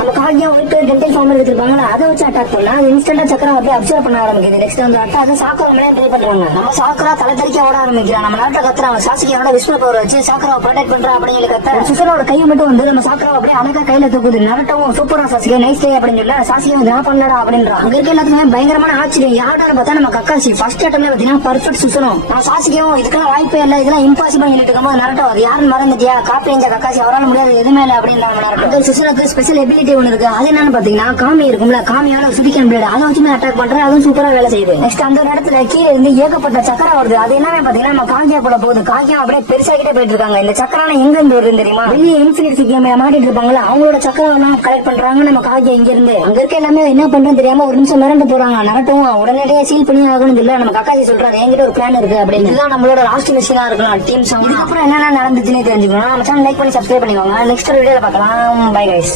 நம்ம காகியம் white dental form எடுத்துருப்பாங்களா அதை வச்சு அட்டாக் பண்ணலாம். அது இன்ஸ்டன்டா சக்கரம் அப்படியே அப்சர்வ் பண்ண ஆரம்பிக்குது. நெக்ஸ்ட் வந்து அட்டாக் சாக்கரா ப்ளே பண்றாங்க. நம்ம சாக்கரா தலை தெறிக்க ஓட ஆரம்பிக்கிறான். நம்ம நாட்டை கத்துறாங்க. சாசியோட விஸ்வ பவர் வச்சு சாக்கராவை ப்ரொடெக்ட் பண்றா அப்படின்னு கத்த சுசனோட கையை மட்டும் வந்து நம்ம சாக்கராவை அப்படியே அழகா கையில தூக்குது. நரட்டவும் சூப்பரா சாசிகா நைஸ் டே அப்படின்னு சொல்ல சாசியும் நான் பண்ணலடா அப்படின்றான். அங்க இருக்க எல்லாத்துக்குமே பயங்கரமான ஆச்சரியம். யார்டான்னு பார்த்தா நம்ம கக்காசி ஃபர்ஸ்ட் அட்டம்ல பாத்தீங்கன்னா பர்ஃபெக்ட் சுசனம். நான் சாசிக்கும் இதுக்கெல்லாம் வாய்ப்பே இல்ல, இதெல்லாம் இம்பாசிபிள் சொல்லிட்டு இருக்கும்போது நரட்டோ அது யாருன்னு மறந்துட்டியா, காப்பி இந்த கக்காசி அவரால் முடியாது எதுவுமே இல்ல அப்படின்னு சுசனுக்கு ஸ்பெஷல் எபிலிட்டி ஒண்ணு இருக்கு. அது என்னன்னு பாத்தீங்கன்னா காமி இருக்கும்ல, காமியான சுதிக்கன் பிளேட் அதை வச்சு அட்டாக் பண்றேன். அதுவும் சூப்பரா வேலை செய்யுது. நெக்ஸ்ட் அந்த இடத்துல கீழே இருந்து ஏகப்பட்ட சக்கரம் வருது. அது என்னன்னு பாத்தீங்கன்னா நம்ம காங்கியா போல போகுது. காங்கியம் அப்படியே பெருசாகிட்டே போயிட்டு இருக்காங்க. இந்த சக்கரான எங்க இருந்து வருது தெரியுமா? வெளியே இன்ஃபினிட்டி கேம் மாட்டிட்டு இருப்பாங்களா அவங்களோட சக்கரம் எல்லாம் கலெக்ட் பண்றாங்க நம்ம காங்கியா இங்க இருந்து. அங்க இருக்க எல்லாமே என்ன பண்றோம் தெரியாம ஒரு நிமிஷம் மிரண்டு போறாங்க. நரட்டும் உடனடியே சீல் பண்ணி ஆகணும் இல்ல, நம்ம கக்காசி சொல்றாரு என்கிட்ட ஒரு பிளான் இருக்கு அப்படின்னு. இதுதான் நம்மளோட லாஸ்ட் மிஷனா இருக்கலாம் டீம் சாங். இதுக்கப்புறம் என்னென்ன நடந்துச்சுன்னு தெரிஞ்சுக்கணும். நம்ம சேனல் லைக் பண்ணி சப்ஸ்கிரைப் பண்ணிக்கோங்க. நெக்ஸ்ட் வீடியோல பார்க்கலாம். Bye guys.